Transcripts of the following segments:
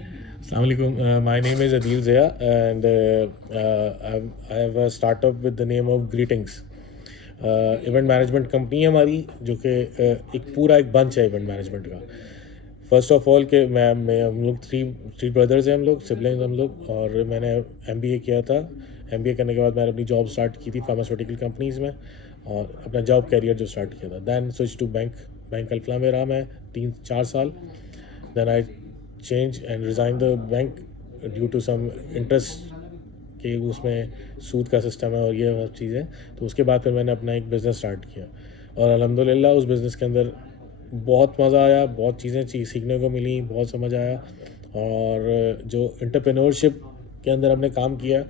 Assalamu alaikum. My name is Adil Zia, and I have a startup with the name of Greetings. Event management company है हमारी, जो कि एक bunch है event management का। First of all के मैं हम लोग थ्री थ्री ब्रदर्स हैं, हम लोग सिबलिंग्स हम लोग। और मैंने एमबीए किया था। एमबीए करने के बाद मैंने अपनी जॉब स्टार्ट की थी फार्मास्यूटिकल कंपनीज़ में, और अपना जॉब कैरियर जो स्टार्ट किया था। Then switch to bank Alfalah में रहा मैं 3-4 साल। Then I change and resign the bank due to some interest कि उसमें सूद का सिस्टम है और ये सब चीज़ें। तो उसके बाद फिर मैंने अपना एक बिज़नेस स्टार्ट किया, और अल्हम्दुलिल्लाह उस बिज़नेस के अंदर बहुत मज़ा आया, बहुत चीज़ें सीखने को मिली, बहुत समझ आया। और जो एंटरप्रेन्योरशिप के अंदर हमने काम किया,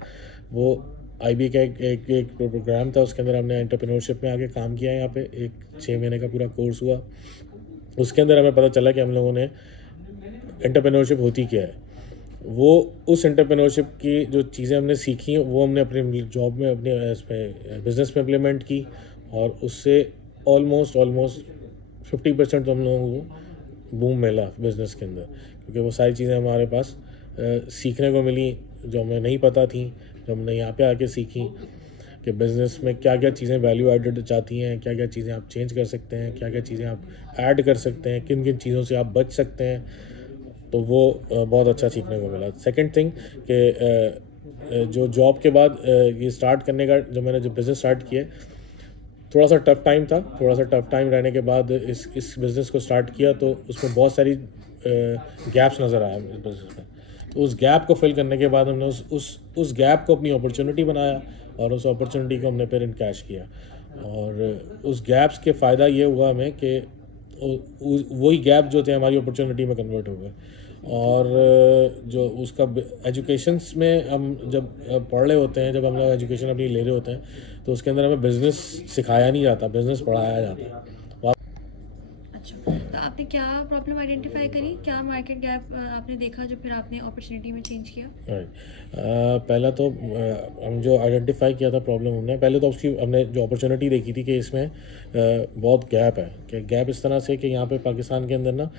वो आईबी का एक प्रोग्राम था, उसके अंदर हमने एंटरप्रेन्योरशिप में आके काम किया। यहाँ पे एक 6 महीने का पूरा कोर्स हुआ। उसके अंदर हमें पता चला कि हम लोगों ने एंटरप्रेन्योरशिप होती क्या है। वो उस एंटरप्रेन्योरशिप की जो चीज़ें हमने सीखी वो हमने अपने जॉब में, अपने इसमें बिज़नेस में इम्प्लीमेंट की, और उससे ऑलमोस्ट 50% तो हम लोगों को बूम मिला बिज़नेस के अंदर, क्योंकि वो सारी चीज़ें हमारे पास सीखने को मिली जो हमें नहीं पता थी, जो हमने यहाँ पे आके सीखी कि बिज़नेस में क्या क्या चीज़ें वैल्यू एडेड चाहती हैं, क्या क्या चीज़ें आप चेंज कर सकते हैं, क्या क्या चीज़ें आप ऐड कर सकते हैं, किन किन चीज़ों से आप बच सकते हैं। तो वो बहुत अच्छा सीखने को मिला। सेकंड थिंग कि जो जॉब के बाद ये स्टार्ट करने का, जो मैंने जो बिज़नेस स्टार्ट किया, थोड़ा सा टफ़ टाइम था। थोड़ा सा टफ़ टाइम रहने के बाद इस बिज़नेस को स्टार्ट किया, तो उसमें बहुत सारी गैप्स नज़र आया इस बिज़नेस में। तो उस गैप को फिल करने के बाद हमने उस गैप को अपनी अपॉर्चुनिटी बनाया, और उस अपॉर्चुनिटी को हमने फिर इनकैश किया। और उस गैप्स के फ़ायदा ये हुआ हमें कि वही गैप जो थे हमारी अपॉर्चुनिटी में कन्वर्ट हो गए। और जो उसका एजुकेशंस में हम जब पढ़ रहे होते हैं, जब हम लोग एजुकेशन अपनी ले रहे होते हैं, तो उसके अंदर हमें बिज़नेस सिखाया नहीं जाता, बिज़नेस पढ़ाया जाता है। अच्छा, तो आपने क्या प्रॉब्लम आइडेंटिफाई करी, क्या मार्केट गैप आपने देखा जो फिर आपने अपॉर्चुनिटी में चेंज किया? राइट। पहला तो हम जो आइडेंटिफाई किया था प्रॉब्लम, हमने पहले तो उसकी हमने जो अपॉर्चुनिटी देखी थी कि इसमें बहुत गैप है। कि गैप इस तरह से कि यहाँ पे पाकिस्तान के अंदर ना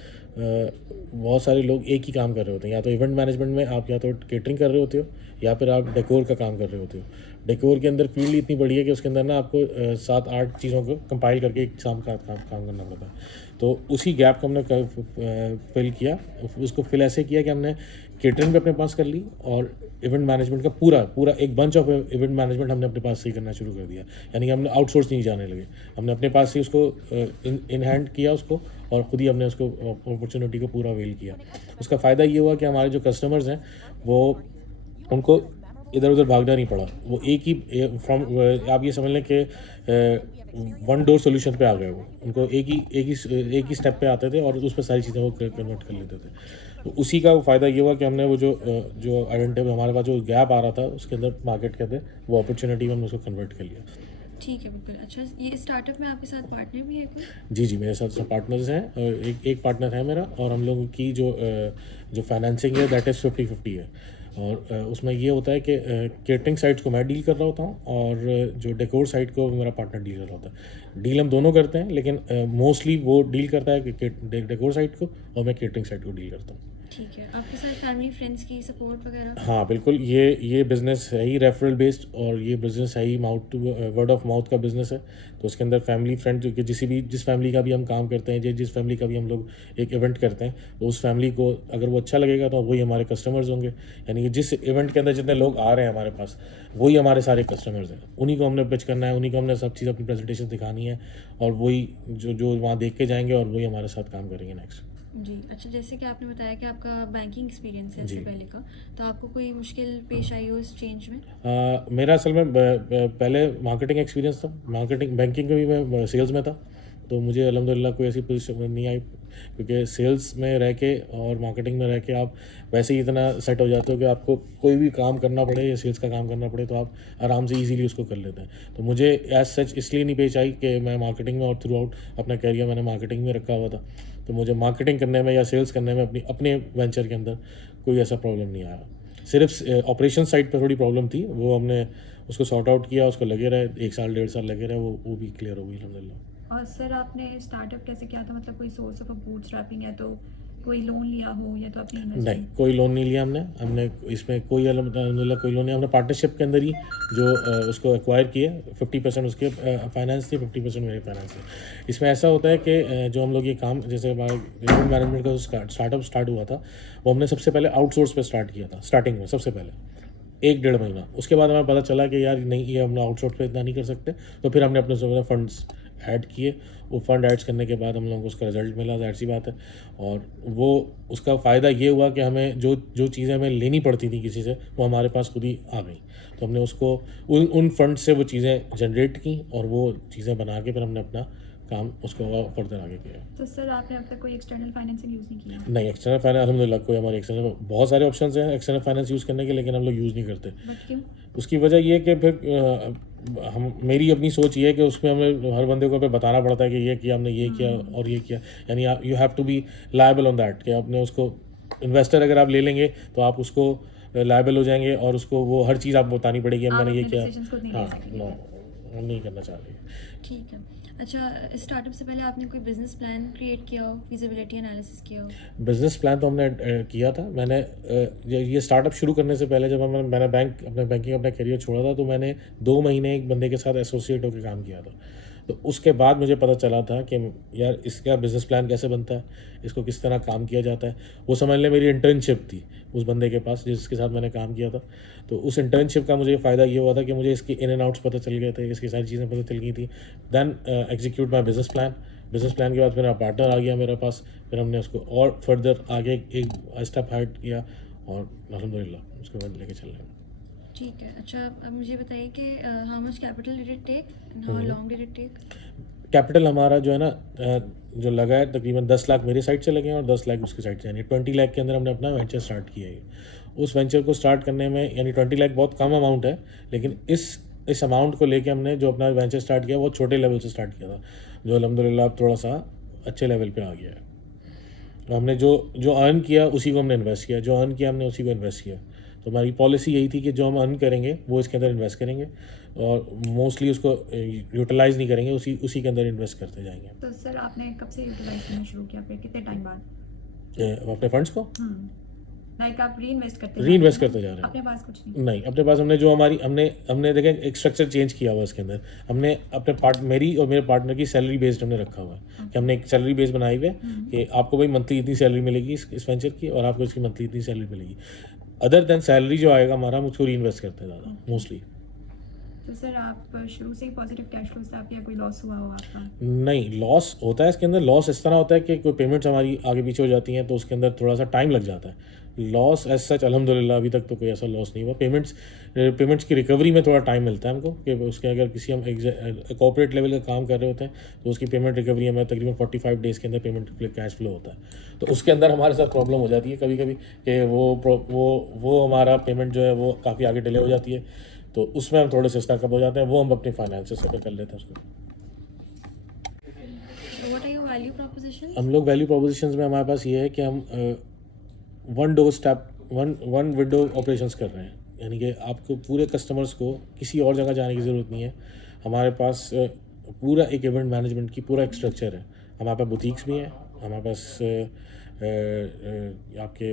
बहुत सारे लोग एक ही काम कर रहे होते हैं। या तो इवेंट मैनेजमेंट में आप या तो केटरिंग कर रहे होते हो, या फिर आप डेकोर का काम कर रहे होते हो। डेकोर के अंदर फील्ड इतनी बड़ी है कि उसके अंदर ना आपको 7-8 चीज़ों को कंपाइल करके एक शाम का काम करना पड़ता है। तो उसी गैप को हमने फिल किया। उसको फिल ऐसे किया कि हमने केटरिंग भी अपने पास कर ली, और इवेंट मैनेजमेंट का पूरा एक बंच ऑफ इवेंट मैनेजमेंट हमने अपने पास से ही करना शुरू कर दिया। यानी कि हमने आउटसोर्स नहीं जाने लगे, हमने अपने पास से उसको इन हैंड किया उसको, और ख़ुद ही हमने उसको अपॉर्चुनिटी को पूरा अवेल किया। उसका फ़ायदा ये हुआ कि हमारे जो कस्टमर्स हैं, वो उनको इधर उधर भागना नहीं पड़ा। वो एक ही फ्रॉम आप ये समझ लें कि वन डोर सोल्यूशन पे आ गए। वो उनको एक ही स्टेप पे आते थे, और उस पर सारी चीज़ें वो कन्वर्ट कर लेते थे। तो उसी का फ़ायदा ये हुआ कि हमने वो जो आइडेंटिटी हमारे पास जो गैप आ रहा था उसके अंदर, मार्केट के अंदर, वो अपॉर्चुनिटी में हमने उसको कन्वर्ट कर लिया। ठीक है, बिल्कुल। अच्छा, ये स्टार्टअप में आपके साथ पार्टनर भी है कोई? जी, जी, मेरे साथ सब पार्टनर्स हैं। एक पार्टनर है मेरा, और हम लोगों की जो फाइनेंसिंग है दैट इज़ 50-50 है। और उसमें ये होता है कि केटरिंग साइट्स को मैं डील कर रहा होता हूँ, और जो डेकोर साइट को मेरा पार्टनर डील कर रहा होता है। डील हम दोनों करते हैं, लेकिन मोस्टली वो डील करता है कि डेकोर साइट को, और मैं केटरिंग साइट को डील करता हूँ। ठीक है, आपके साथ फैमिली फ्रेंड्स की सपोर्ट वगैरह? हाँ, बिल्कुल। ये बिज़नेस है ही रेफरल बेस्ड, और ये बिज़नेस है ही वर्ड ऑफ माउथ का बिज़नेस है। तो उसके अंदर फैमिली फ्रेंड, जो कि जिस फैमिली का भी हम काम करते हैं, जिस फैमिली का भी हम लोग एक इवेंट करते हैं, तो उस फैमिली को अगर वो अच्छा लगेगा तो वही हमारे कस्टमर्स होंगे। यानी कि जिस इवेंट के अंदर जितने लोग आ रहे हैं हमारे पास, वही हमारे सारे कस्टमर्स हैं। उन्हीं को हमने पिच करना है, उन्हीं को हमने सब चीज़ अपनी प्रेजेंटेशन दिखानी है, और वही जो वहाँ देख के जाएंगे, और वही हमारे साथ काम करेंगे नेक्स्ट। जी। अच्छा, जैसे कि आपने बताया कि आपका बैंकिंग एक्सपीरियंस है इससे जी। पहले का, तो आपको कोई मुश्किल पेश आई हो इस चेंज में? मेरा असल में पहले मार्केटिंग एक्सपीरियंस था। मार्केटिंग बैंकिंग में भी मैं सेल्स में था। तो मुझे अल्हम्दुलिल्लाह कोई ऐसी पोजीशन नहीं आई, क्योंकि सेल्स में रह के और मार्केटिंग में रह के आप वैसे ही इतना सेट हो जाते हो कि आपको कोई भी काम करना पड़े, या सेल्स का काम करना पड़े, तो आप आराम से इजीली उसको कर लेते हैं। तो मुझे एज सच इसलिए नहीं पेश आई कि मैं मार्केटिंग में, और थ्रू आउट अपना कैरियर मैंने मार्केटिंग में रखा हुआ था। तो मुझे मार्केटिंग करने में या सेल्स करने में अपने वेंचर के अंदर कोई ऐसा प्रॉब्लम नहीं आया। सिर्फ ऑपरेशन साइड पर थोड़ी प्रॉब्लम थी, वो हमने उसको सॉर्ट आउट किया। उसको लगे रहे 1 साल 1.5 साल लगे रहे, वो भी क्लियर हो गई अल्हम्दुलिल्लाह। और सर, आपने स्टार्टअप कैसे किया था? मतलब कोई सोर्स ऑफ बूटस्ट्रैपिंग है तो कोई लोन लिया हो या तो अपनी नहीं, इन्वेस्टमेंट? कोई लोन नहीं लिया हमने इसमें कोई अल्हम्दुलिल्लाह कोई लोन नहीं, हमने पार्टनरशिप के अंदर ही जो उसको एक्वायर किए 50% उसके फाइनेंस थी, 50% मेरे फाइनेंस थे। इसमें ऐसा होता है कि जो हम लोग ये काम जैसे हमारा इवेंट मैनेजमेंट का स्टार्टअप स्टार्ट हुआ था, वो हमने सबसे पहले आउटसोर्स पे स्टार्ट किया था स्टार्टिंग में, सबसे पहले 1 डेढ़ महीना। उसके बाद हमें पता चला कि यार नहीं, ये हम आउटसोर्स पे इतना नहीं कर सकते, तो फिर हमने अपने से फंड्स ऐड किए। वो फंड ऐड्स करने के बाद हम लोगों को उसका रिजल्ट मिला, ज़ाहिर सी बात है। और वो उसका फ़ायदा ये हुआ कि हमें जो जो चीज़ें हमें लेनी पड़ती थी किसी से, वो हमारे पास खुद ही आ गई। तो हमने उसको उन फंड से वो चीज़ें जनरेट की और वो चीज़ें बना के फिर हमने अपना काम उसको फर्दर आगे किया। तो सर आपने अब तक कोई एक्सटर्नल फाइनेंसिंग यूज़ नहीं किया? नहीं, एक्सटर्नल फाइनेंस अल्हम्दुलिल्लाह कोई हमारे एक्सटर्नल बहुत सारे ऑप्शंस हैं एक्सटर्नल फाइनेंस यूज़ करने के, लेकिन हम लोग यूज़ नहीं करते। बट क्यों? उसकी वजह ये है कि फिर हम मेरी अपनी सोच ये है कि उसमें हमें हर बंदे को फिर बताना पड़ता है कि ये किया हमने, ये किया और ये किया, यानी you have to be liable on that कि आपने उसको इन्वेस्टर अगर आप ले लेंगे तो आप उसको लायबल हो जाएंगे और उसको वो हर चीज़ आपको बतानी पड़ेगी आप मैंने ये अपने किया। डिसीजंस खुद नहीं ले हाँ, सकेंगे। नो, हम नहीं करना चाह रहे। ठीक है। अच्छा, स्टार्टअप से पहले आपने कोई बिजनेस प्लान क्रिएट किया हो, फिजिबिलिटी एनालिसिस किया हो? बिज़नेस प्लान तो हमने किया था। मैंने ये स्टार्टअप शुरू करने से पहले जब मैंने अपना करियर छोड़ा था, तो मैंने 2 महीने एक बंदे के साथ एसोसिएट होकर काम किया था। तो उसके बाद मुझे पता चला था कि यार इसका बिज़नेस प्लान कैसे बनता है, इसको किस तरह काम किया जाता है। वो समझ लें मेरी इंटर्नशिप थी उस बंदे के पास जिसके साथ मैंने काम किया था। तो उस इंटर्नशिप का मुझे फ़ायदा ये हुआ था कि मुझे इसकी इन एंड आउट्स पता चल गए थे, इसकी सारी चीज़ें पता चल गई थी। Then execute my business plan के बाद मेरा पार्टनर आ गया मेरे पास, फिर हमने उसको और फर्दर आगे एक स्टेप हाइड किया और अल्हम्दुलिल्लाह उसके बाद लेके चल रहे हैं। ठीक है। अच्छा, अब मुझे बताइए कि how much capital did it take and how long did it take? Capital हमारा जो है ना जो लगा है तकरीबन 10 लाख मेरी साइड से लगे हैं और 10 लाख उसकी साइड से, यानी 20 लाख के अंदर हमने अपना वेंचर स्टार्ट किया है। उस वेंचर को स्टार्ट करने में यानी 20 लाख बहुत कम अमाउंट है, लेकिन इस अमाउंट को लेके हमने जो अपना वेंचर स्टार्ट किया वो छोटे लेवल से स्टार्ट किया था, जो अल्हम्दुलिल्लाह अब थोड़ा सा अच्छे लेवल पे आ गया है। तो हमने जो जो अर्न किया उसी को हमने इन्वेस्ट किया, जो अर्न किया हमने उसी को इन्वेस्ट किया। तो हमारी पॉलिसी यही थी कि जो हम अर्न करेंगे वो इसके अंदर इन्वेस्ट करेंगे और मोस्टली उसको यूटिलाइज़ नहीं करेंगे, उसी के अंदर इन्वेस्ट करते जाएंगे। तो सर आपने कब से यूटिलाइज करना शुरू किया, फिर कितने टाइम बाद? अपने फंड्स को लाइक आप री इन्वेस्ट करते जा रहे हैं। अपने पास कुछ नहीं? नहीं, अपने पास हमने जो हमारी हमने देखें एक स्ट्रक्चर चेंज किया हुआ इसके अंदर। हमने अपने मेरी और मेरे पार्टनर की सैलरी बेस्ड हमने रखा हुआ है कि हमने एक सैलरी बेस बनाई हुई है कि आपको भाई मंथली इतनी सैलरी मिलेगी इस वेंचर की और आपको इसकी मंथली इतनी सैलरी मिलेगी। अदर देन सैलरी जो आएगा हमारा हम उसको री इन्वेस्ट करते हैं ज़्यादा मोस्टली। तो सर आप शुरू से ही पॉजिटिव कैश फ्लो से आपका कोई लॉस हुआ हो आपका? नहीं, लॉस होता है इसके अंदर। लॉस इस तरह होता है कि कोई पेमेंट्स हमारी आगे पीछे हो जाती हैं तो उसके अंदर थोड़ा सा टाइम लग जाता है। लॉस एज सच अल्हम्दुलिल्लाह अभी तक तो कोई ऐसा लॉस नहीं हुआ। पेमेंट्स की रिकवरी में थोड़ा टाइम मिलता है हमको कि उसके अगर किसी हम कॉर्पोरेट लेवल का काम कर रहे होते हैं तो उसकी पेमेंट रिकवरी हमें तकरीबन 45 डेज़ के अंदर पेमेंट कैश फ्लो होता है। तो उसके अंदर हमारे साथ प्रॉब्लम हो जाती है कभी कभी कि वो हमारा पेमेंट जो है वो काफ़ी आगे डिले हो जाती है, तो उसमें हम थोड़े से स्टकअप हो जाते हैं। वो हम अपनी फाइनेंस से कर लेते हैं उसको। What are your value proposition? हम लोग वैल्यू प्रोपोजिशंस में हमारे पास ये है कि हम वन विंडो ऑपरेशंस कर रहे हैं, यानी कि आपको पूरे कस्टमर्स को किसी और जगह जाने की ज़रूरत नहीं है। हमारे पास पूरा एक इवेंट मैनेजमेंट की पूरा एक स्ट्रक्चर है। हमारे पास बुटीक्स भी हैं, हमारे पास आपके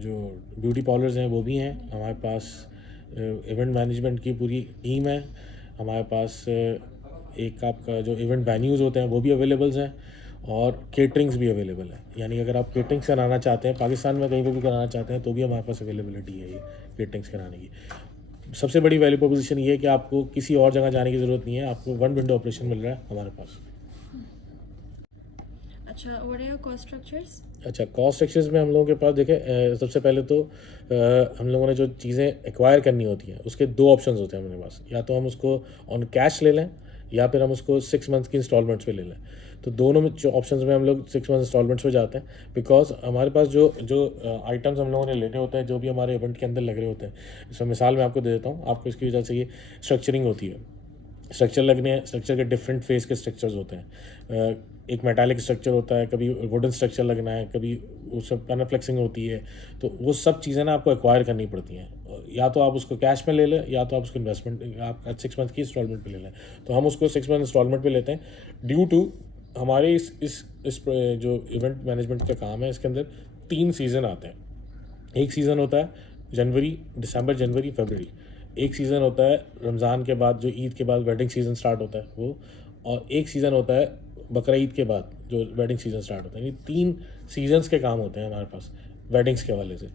जो ब्यूटी पार्लर्स हैं वो भी हैं, हमारे पास इवेंट मैनेजमेंट की पूरी टीम है, हमारे पास एक आपका जो इवेंट वेन्यूज़ होते हैं वो भी अवेलेबल्स हैं और केटरिंग्स भी अवेलेबल है। यानी अगर आप केटरिंग्स कराना चाहते हैं पाकिस्तान में कहीं पर भी कराना चाहते हैं तो भी हमारे पास अवेलेबिलिटी है ये केटरिंग्स कराने की। सबसे बड़ी वैल्यू प्रोपोजिशन ये है कि आपको किसी और जगह जाने की ज़रूरत नहीं है, आपको वन विंडो ऑपरेशन मिल रहा है हमारे पास। अच्छा, what are your cost structures? अच्छा, कॉस्ट स्ट्रक्चर्स में हम लोगों के पास देखें सबसे पहले तो हम लोगों ने जो चीज़ें एक्वायर करनी होती हैं उसके 2 ऑप्शंस होते हैं हमारे पास। या तो हम उसको ऑन कैश ले लें या फिर हम उसको 6 मंथ की इंस्टॉलमेंट्स पे ले लें। तो दोनों में जो ऑप्शंस में हम लोग 6 मंथ इंस्टॉलमेंट्स पे जाते हैं, बिकॉज हमारे पास जो आइटम्स हम लोगों ने लेने होते हैं जो भी हमारे इवेंट के अंदर लग रहे होते हैं, इसमें मिसाल मैं आपको दे देता हूँ। आपको इसकी वजह से ये स्ट्रक्चरिंग होती है, स्ट्रक्चर लगने हैं, स्ट्रक्चर के डिफरेंट फेस के स्ट्रक्चर्स होते हैं। एक मेटालिक स्ट्रक्चर होता है, कभी वुडन स्ट्रक्चर लगना है, कभी वो सब पैनल फ्लेक्सिंग होती है। तो वो सब चीज़ें ना आपको एक्वायर करनी पड़ती हैं। या तो आप उसको कैश में ले लें या तो आप उसको इन्वेस्टमेंट आप 6 मंथ की इंस्टॉलमेंट पे ले लें। तो हम उसको 6 मंथ इंस्टॉलमेंट पे लेते हैं ड्यू टू हमारे इस जो इवेंट मैनेजमेंट का काम है, इसके अंदर 3 सीज़न आते हैं। एक सीज़न होता है दिसंबर, जनवरी, फरवरी। एक सीज़न होता है रमज़ान के बाद, जो ईद के बाद वेडिंग सीज़न स्टार्ट होता है वो, और एक सीज़न होता है बकरा ईद के बाद जो वेडिंग सीज़न स्टार्ट होता है। ये 3 सीजन्स के काम होते हैं हमारे पास वेडिंग्स के हवाले से।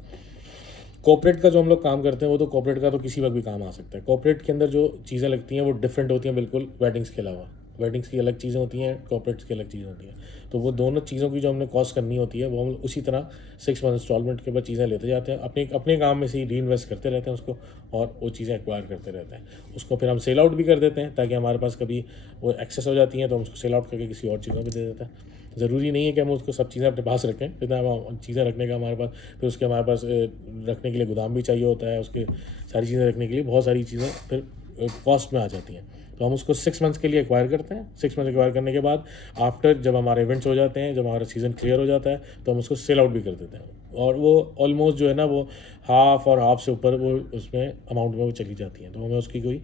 कॉर्पोरेट का जो हम लोग काम करते हैं वो तो कॉर्पोरेट का तो किसी वक्त भी काम आ सकता है। कॉर्पोरेट के अंदर जो चीज़ें लगती हैं वो डिफरेंट होती हैं बिल्कुल वेडिंग्स के अलावा। वेडिंग्स की अलग चीज़ें होती हैं, कॉर्पोरेट्स की अलग चीज़ें होती हैं। तो वो दोनों चीज़ों की जो हमने कॉस्ट करनी होती है वो हम उसी तरह 6 मंथ इंस्टॉलमेंट के बाद चीज़ें लेते जाते हैं, अपने अपने काम में से ही री इन्वेस्ट करते रहते हैं उसको, और वो चीज़ें एक्वायर करते रहते हैं। उसको फिर हम सेल आउट भी कर देते हैं, ताकि हमारे पास कभी वो एक्सेस हो जाती हैं तो हम उसको सेल आउट करके किसी और चीज़ों में दे देते हैं। ज़रूरी नहीं है कि हम उसको सब चीज़ें अपने पास रखें, इतना चीज़ें रखने का हमारे पास, फिर उसके हमारे पास रखने के लिए गोदाम भी चाहिए होता है, उसके सारी चीज़ें रखने के लिए बहुत सारी चीज़ें फिर कॉस्ट में आ जाती हैं। तो हम उसको 6 मंथ्स के लिए एक्वायर करते हैं। 6 मंथ एक्वायर करने के बाद आफ्टर जब हमारे इवेंट्स हो जाते हैं, जब हमारा सीज़न क्लियर हो जाता है, तो हम उसको सेल आउट भी कर देते हैं, और वो ऑलमोस्ट जो है ना वो हाफ और हाफ से ऊपर वो उसमें अमाउंट में वो चली जाती हैं। तो हमें उसकी कोई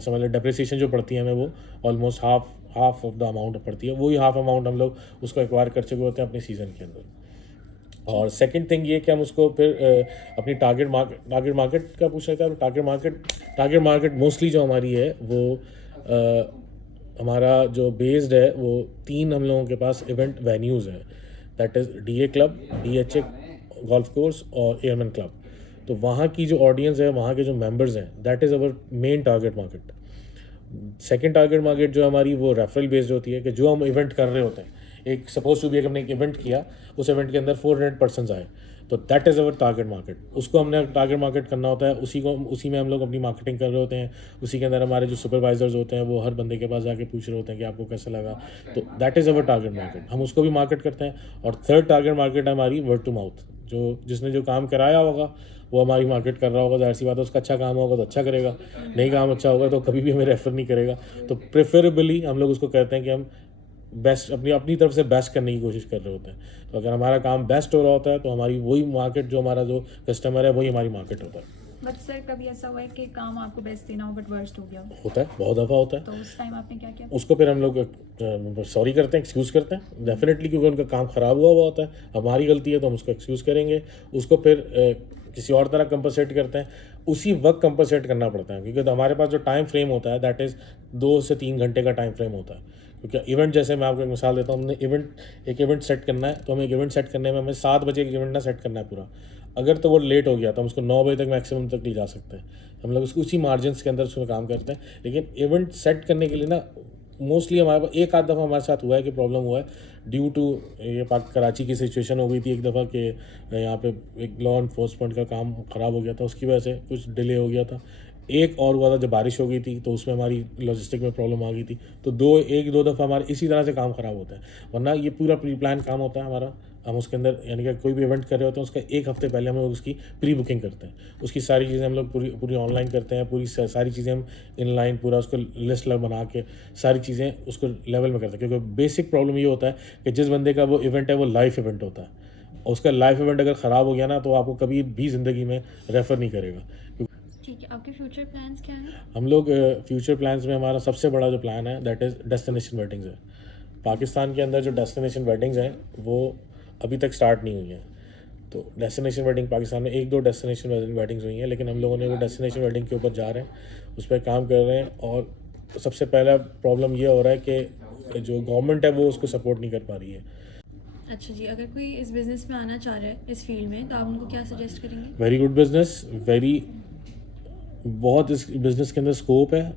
समझ लें डेप्रिसिएशन जो पड़ती है हमें वो almost half of the amount पड़ती है। वही हाफ अमाउंट हम लोग उसको एक्वायर कर चुके होते हैं अपने सीज़न के अंदर। और सेकंड थिंग ये कि हम उसको फिर अपनी टारगेट मार्केट का पूछ रहे थे। टारगेट मार्केट मोस्टली जो हमारी है वो हमारा जो बेस्ड है वो 3 हम लोगों के पास इवेंट वेन्यूज़ हैं, that is DA club, DHA golf course और एयरमैन क्लब। तो वहाँ की जो ऑडियंस है, वहाँ के जो मेंबर्स हैं, that is our main target market. Second target market जो हमारी वो रेफरल बेस्ड होती है, कि जो हम इवेंट कर रहे होते हैं, एक सपोज टू बी हमने एक इवेंट किया, उस इवेंट के अंदर 400 पर्सन्स आए, तो that is our target market. उसको हमने टारगेट मार्केट करना होता है, उसी में हम लोग अपनी मार्केटिंग कर रहे होते हैं। उसी के अंदर हमारे जो सुपरवाइजर्स होते हैं वो हर बंदे के पास जाके पूछ रहे होते हैं कि आपको कैसा लगा, तो that is our target market. हम उसको भी मार्केट करते हैं। और थर्ड टारगेट मार्केट है हमारी वर्ड टू माउथ, जिसने जो काम कराया होगा वो हमारी मार्केट कर रहा होगा, जाहिर सी बात है उसका अच्छा काम होगा तो अच्छा करेगा, नहीं काम अच्छा होगा तो कभी भी हमें रेफ़र नहीं करेगा। तो प्रेफरेबली हम लोग उसको कहते हैं कि हम बेस्ट अपनी तरफ से बेस्ट करने की कोशिश कर रहे होते हैं। तो अगर हमारा काम बेस्ट हो रहा होता है तो हमारी वही मार्केट, जो हमारा जो कस्टमर है वही हमारी मार्केट होता है। बट सर कभी ऐसा हुआ है कि काम आपको बेस्ट देना हो बट वर्स्ट हो गया हो, होता है, बहुत दफ़ा होता है। तो उस टाइम आपने क्या किया? उसको फिर हम लोग सॉरी करते हैं, एक्सक्यूज़ करते हैं डेफिनेटली, क्योंकि उनका काम ख़राब हुआ होता है। हमारी गलती है तो हम उसको एक्सक्यूज़ करेंगे, उसको फिर किसी और तरह कंपनसेट करते हैं। उसी वक्त कंपनसेट करना पड़ता है, क्योंकि तो हमारे पास जो टाइम फ्रेम होता है दैट इज़ 2 से 3 घंटे का टाइम फ्रेम होता है। क्योंकि इवेंट, जैसे मैं आपको एक मिसाल देता हूँ, हमने एक इवेंट सेट करना है, तो हमें एक इवेंट सेट करने में हमें 7 बजे एक इवेंट ना सेट करना है पूरा। अगर तो वो लेट हो गया तो हम उसको 9 बजे तक मैक्सिमम तक ले जा सकते हैं। हम लोग उसको उसी मार्जिनस के अंदर उसमें काम करते हैं। लेकिन इवेंट सेट करने के लिए ना मोस्टली हमारे पास एक आध दफ़ा हमारे साथ हुआ है कि प्रॉब्लम हुआ है ड्यू टू ये कराची की सिचुएशन हो गई थी एक दफ़ा कि यहाँ पे एक लॉ इन्फोर्समेंट का काम ख़राब हो गया था, उसकी वजह से कुछ डिले हो गया था। एक और हुआ था जब बारिश हो गई थी तो उसमें हमारी लॉजिस्टिक में प्रॉब्लम आ गई थी। तो एक दो दफ़ा हमारे इसी तरह से काम ख़राब होता है, वरना ये पूरा प्री प्लान काम होता है हमारा। हम उसके अंदर यानी कि कोई भी इवेंट कर रहे होते हैं उसका एक हफ़्ते पहले हम लोग उसकी प्री बुकिंग करते हैं। उसकी सारी चीज़ें हम लोग पूरी ऑनलाइन करते हैं, पूरी सारी चीज़ें हम इनलाइन पूरा उसको लिस्ट बना के सारी चीज़ें उसको लेवल में करते हैं। क्योंकि बेसिक प्रॉब्लम ये होता है कि जिस बंदे का वो इवेंट है वो लाइव इवेंट होता है, और उसका लाइव इवेंट अगर ख़राब हो गया ना तो आपको कभी भी ज़िंदगी में रेफ़र नहीं करेगा। ठीक है, आपके फ्यूचर प्लान्स क्या हैं? हम लोग फ्यूचर प्लान्स में हमारा सबसे बड़ा जो प्लान है दैट इज़ डेस्टिनेशन वेडिंग्स है। पाकिस्तान के अंदर जो डेस्टिनेशन वेडिंग्स हैं वो अभी तक स्टार्ट नहीं हुई हैं। तो डेस्टिनेशन वेडिंग पाकिस्तान में 1-2 डेस्टिनेशन वेडिंग्स हुई हैं, लेकिन हम लोगों ने वो डेस्टिनेशन वेडिंग के ऊपर जा रहे हैं, उस पर काम कर रहे हैं। और सबसे पहला प्रॉब्लम ये हो रहा है कि जो गवर्नमेंट है वो उसको सपोर्ट नहीं कर पा रही है। अच्छा जी, अगर कोई इस बिज़नेस में आना चाह रहा है इस फील्ड में, तो आप उनको क्या सजेस्ट करेंगे? वेरी गुड बिजनेस, बहुत इस बिज़नेस के अंदर स्कोप है,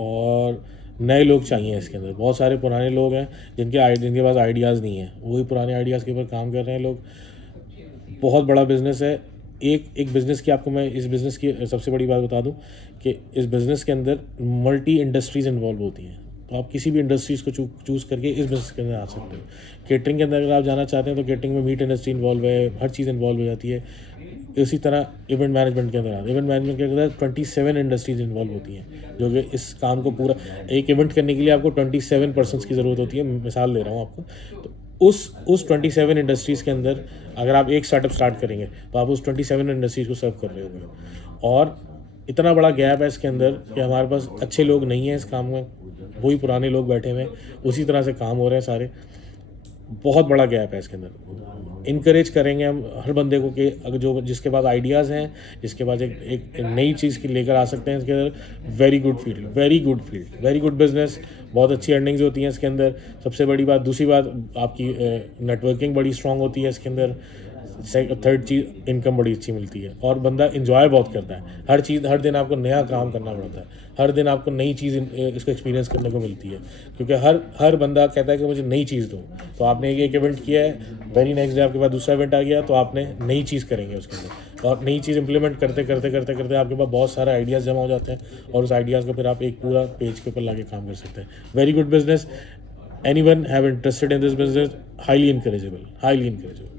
और नए लोग चाहिए इसके अंदर। बहुत सारे पुराने लोग हैं जिनके पास आइडियाज़ नहीं है, वही पुराने आइडियाज़ के ऊपर काम कर रहे हैं लोग। बहुत बड़ा बिज़नेस है। एक बिज़नेस की आपको मैं इस बिज़नेस की सबसे बड़ी बात बता दूं कि इस बिज़नेस के अंदर मल्टी इंडस्ट्रीज़ इन्वॉल्व होती हैं। तो आप किसी भी इंडस्ट्रीज़ को चूज़ करके इस बिज़नेस के अंदर आ सकते हो। केटरिंग के अंदर अगर आप जाना चाहते हैं तो केटरिंग में मीट इंडस्ट्री इन्वॉल्व है, हर चीज़ इन्वॉल्व हो जाती है। इसी तरह इवेंट मैनेजमेंट के अंदर 27 इंडस्ट्रीज़ इन्वॉल्व होती हैं, जो कि इस काम को पूरा एक इवेंट करने के लिए आपको 27 पर्सन्स की ज़रूरत होती है। मिसाल दे रहा हूँ आपको, तो उस 27 इंडस्ट्रीज़ के अंदर अगर आप एक स्टार्टअप स्टार्ट करेंगे तो आप उस 27 इंडस्ट्रीज़ को सर्व कर रहे होंगे। और इतना बड़ा गैप है इसके अंदर कि हमारे पास अच्छे लोग नहीं हैं इस काम में, वही पुराने लोग बैठे हुए हैं, उसी तरह से काम हो रहे हैं सारे। बहुत बड़ा गैप है इसके अंदर। इनकरेज करेंगे हम हर बंदे को कि अगर जो जिसके पास आइडियाज़ हैं, जिसके पास एक नई चीज़ की लेकर आ सकते हैं इसके अंदर, very good field, very good field, very good business, बहुत अच्छी अर्निंग्स होती हैं इसके अंदर। सबसे बड़ी बात, दूसरी बात, आपकी नेटवर्किंग बड़ी स्ट्रांग होती है इसके अंदर। थर्ड चीज़, इनकम बड़ी अच्छी मिलती है और बंदा इंजॉय बहुत करता है हर चीज़। हर दिन आपको नया काम करना पड़ता है, हर दिन आपको नई चीज़ इसको एक्सपीरियंस करने को मिलती है, क्योंकि हर बंदा कहता है कि मुझे नई चीज़ दो। तो आपने एक इवेंट किया है, वेरी नेक्स्ट डे आपके पास दूसरा इवेंट आ गया, तो आपने नई चीज़ करेंगे उसके अंदर, और नई चीज़ इंप्लीमेंट करते करते करते करते आपके पास बहुत सारे आइडियाज़ जमा हो जाते हैं, और उस आइडियाज़ को फिर आप एक पूरा पेज के ऊपर ला के काम कर सकते हैं। Very good business. Anyone have interested in this business, highly encourageable, highly encourageable.